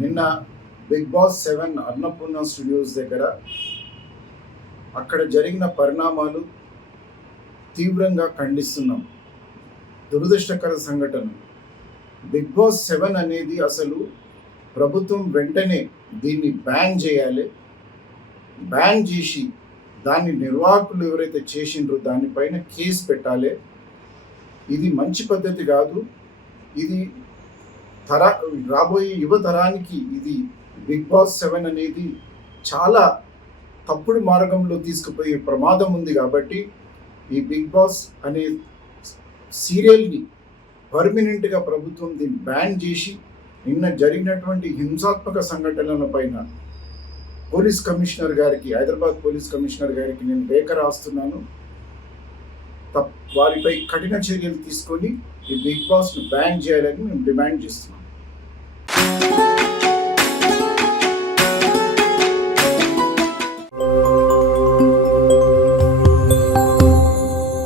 నిన్న big boss 7 Annapurna studios దగ్గర అక్కడ జరిగిన పరిణామాలు తీవ్రంగా ఖండిస్తున్నాం. దురదృష్టకర సంఘటన. బిగ్ బాస్ 7 అనేది అసలు ప్రభుత్వం వెంటనే దీన్ని బ్యాన్ చేయాలి. బ్యాన్ చేసి దాని నిర్వాహకులు ఎవరైతే చేసిండ్రో దానిపైన కేసు పెట్టాలి. ఇది మంచి పద్ధతి కాదు. ఇది రాబోయే యువ తరానికి ఇది బిగ్ బాస్ 7 అనేది చాలా తప్పుడు మార్గంలో తీసుకుపోయే ప్రమాదం ఉంది. కాబట్టి ఈ బిగ్ బాస్ అనే సీరియల్ని పర్మనెంట్గా ప్రభుత్వం దీన్ని బ్యాన్ చేసి నిన్న జరిగినటువంటి హింసాత్మక సంఘటనల పైన పోలీస్ కమిషనర్ గారికి, హైదరాబాద్ పోలీస్ కమిషనర్ గారికి నేను లేఖ రాస్తున్నాను. వారిపై కఠిన చర్యలు తీసుకొని ఈ బిగ్ బాస్ను బ్యాన్ చేయాలని మేము డిమాండ్ చేస్తున్నాం.